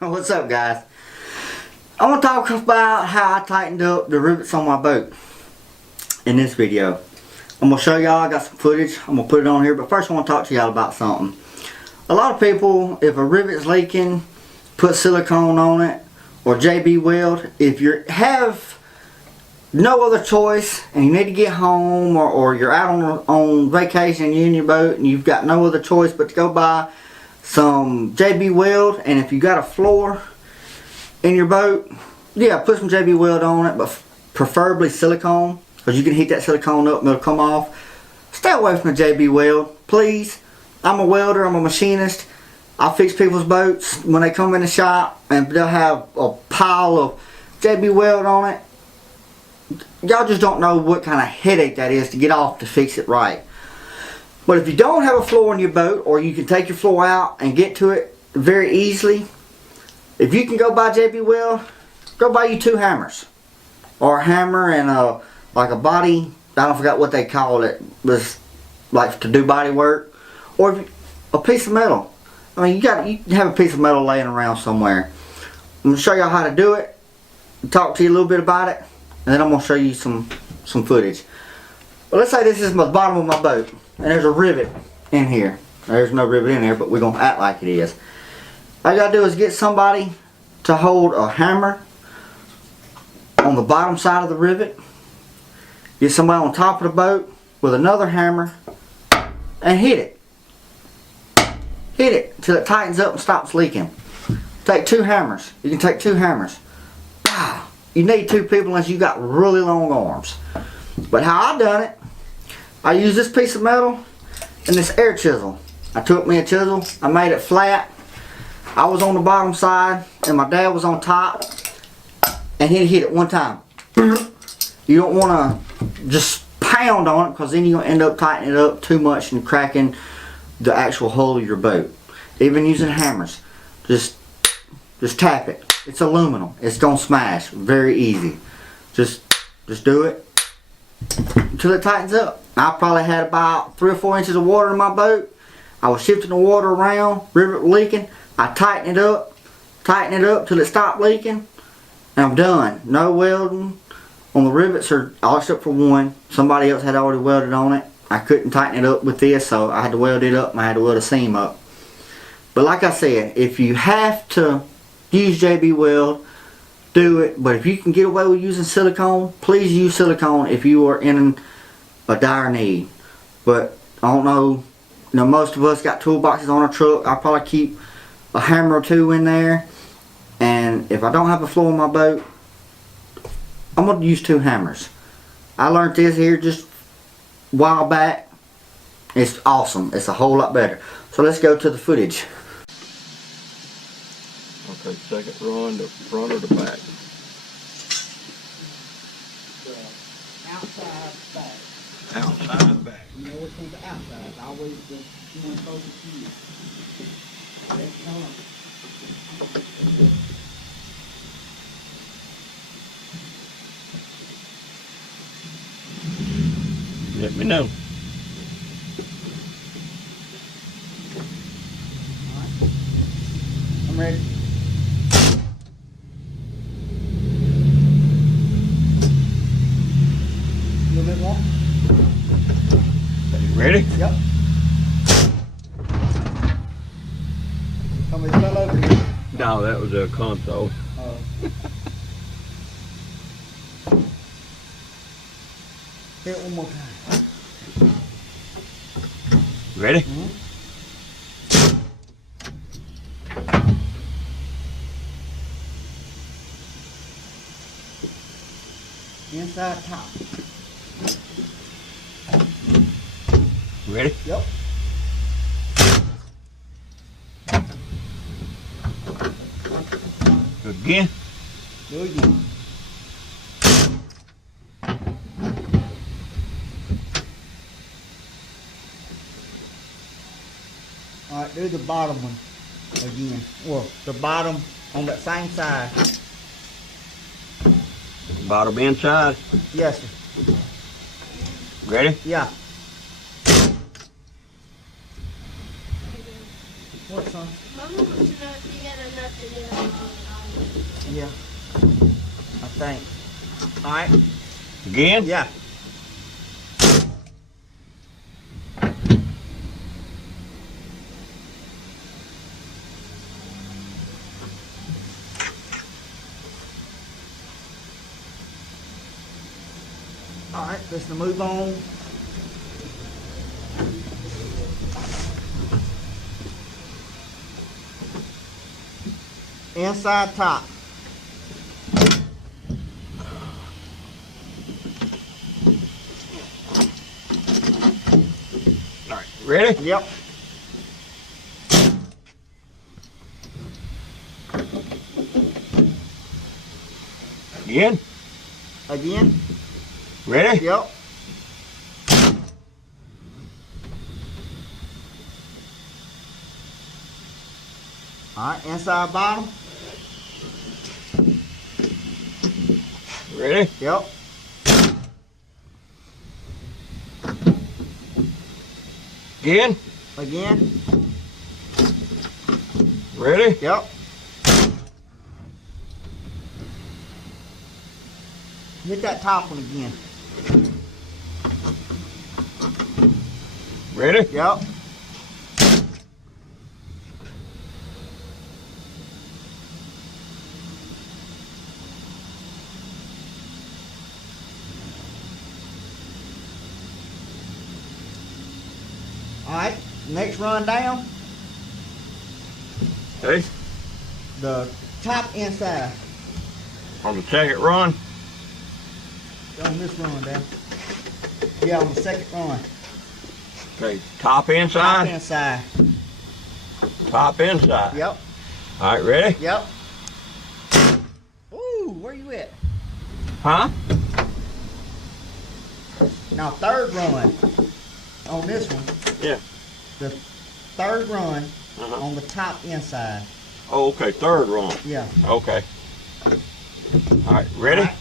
What's up, guys? I want to talk about how I tightened up the rivets on my boat in this video. I'm going to show y'all. I got some footage. I'm going to put it on here, but first I want to talk to y'all about something. A lot of people, if a rivet's leaking, put silicone on it or JB Weld. If you have no other choice and you need to get home, or you're out on vacation and you're in your boat and you've got no other choice but to go buy some JB Weld, and if you got a floor in your boat, yeah, put some JB Weld on it, but preferably silicone, because you can heat that silicone up and it'll come off. Stay away from the JB Weld, please. I'm a welder, I'm a machinist. I fix people's boats when they come in the shop and they'll have a pile of JB Weld on it. Y'all just don't know what kind of headache that is to get off to fix it right. But if you don't have a floor in your boat, or you can take your floor out and get to it very easily, if you can go buy JB Weld, go buy you 2 hammers. Or a hammer and like a body, I don't forget what they call it, was like to do body work. Or a piece of metal. I mean, you have a piece of metal laying around somewhere. I'm going to show y'all how to do it, talk to you a little bit about it, and then I'm going to show you some footage. Well, let's say this is the bottom of my boat, and there's a rivet in here. There's no rivet in there, but we're going to act like it is. All you got to do is get somebody to hold a hammer on the bottom side of the rivet. Get somebody on top of the boat with another hammer and hit it. Hit it till it tightens up and stops leaking. Take 2 hammers. You can take 2 hammers. Wow. You need 2 people unless you got really long arms. But how I done it, I used this piece of metal and this air chisel. I took me a chisel, I made it flat. I was on the bottom side and my dad was on top, and he'd hit it one time. You don't want to just pound on it, because then you're going to end up tightening it up too much and cracking the actual hull of your boat. Even using hammers, just tap it. It's aluminum. It's going to smash. Very easy. Just do it until it tightens up. I probably had about 3 or 4 inches of water in my boat. I was shifting the water around, rivet leaking. I tighten it up till it stopped leaking, and I'm done. No welding on the rivets, or all except for one. Somebody else had already welded on it. I couldn't tighten it up with this, so I had to weld it up, and I had to weld a seam up. But like I said, if you have to use JB Weld, do it. But if you can get away with using silicone, please use silicone if you are in a dire need. But I don't know, most of us got toolboxes on our truck. I'll probably keep a hammer or 2 in there. And if I don't have a floor in my boat, I'm going to use 2 hammers. I learned this here just a while back. It's awesome. It's a whole lot better. So let's go to the footage. Okay, second run, the front or the back? Outside, back. Outside, back. You know what's on the outside. It's always the one closest to you. Let's come on. Let me know. Alright. I'm ready. A little bit more. You ready? Yep. Somebody fell over here. No, that was a console. Oh. Hit it one more time. Ready? Mm-hmm. Inside top. Ready? Yep. Again? Do it again. Alright, do the bottom one again. Well, the bottom on that same side. Bottom inside. Yes, sir. Ready? Yeah. What, son? Mama wants to know if you got enough to get on the Yeah. I think. Alright. Again? Yeah. Alright, let's move on. Inside top. All right. Ready? Yep. Again? Again. Ready? Yep. Alright, inside bottom. Ready? Yep. Again? Again. Ready? Yep. Hit that top one again. Ready? Yep. Alright, next run down, Okay. the top inside. On the second run. On this run down. Yeah, on the second run. Okay. Top Top inside. inside. Top inside. Yep. All right. Ready? Yep. Ooh, where you at? Huh? Now third run on this one. Yeah. The third run Uh-huh. on the top inside. Oh, okay. Third run. Yeah. Okay. All right. Ready? All right.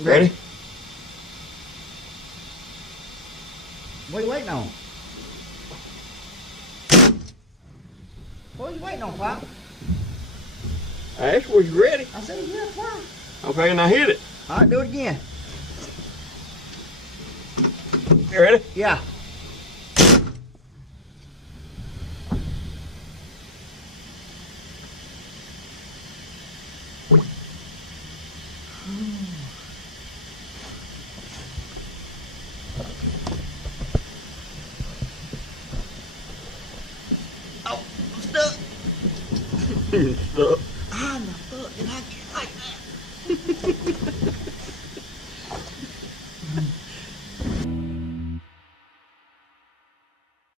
Ready? What are you waiting on? What are you waiting on, Pop? I asked was you ready. I said, yeah, fine. Okay, now hit it. All right, do it again. You ready? Yeah. Oh, I'm stuck. Stuck. I'm stuck, and I get like that.